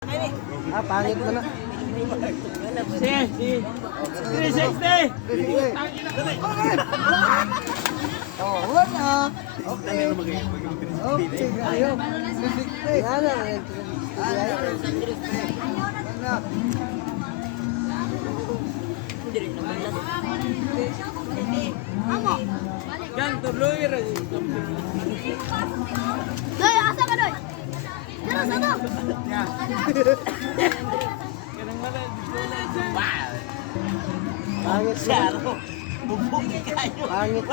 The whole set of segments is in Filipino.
Ah, pangit na na. Si. 360. Oh, wala. Okay. Okay, kayo. Yan na. Yan, tuloy rin. Doy, asa ka doy? Dito sana. Pangit siya. Pangit.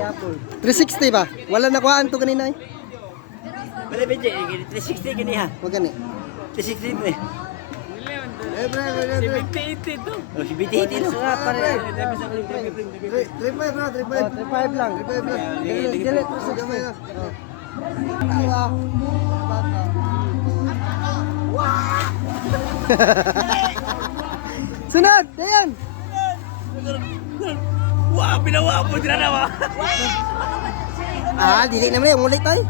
Yapol. 360 ba? Wala nakuhaan to kanina eh. Wala ba dyan? 360 gani ha? Wag gani. 360 mo eh. Si 80 to. O, si BT-80 no? Triple bro, triple. 35 lang. Dili, Sunod, dayan. Wah, pinawa po dyan na ba? Ah, dili naman yung ulit tayo.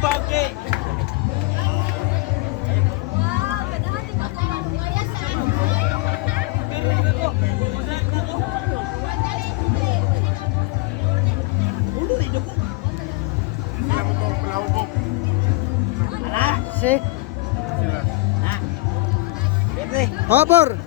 Bakit? Si. Hopper.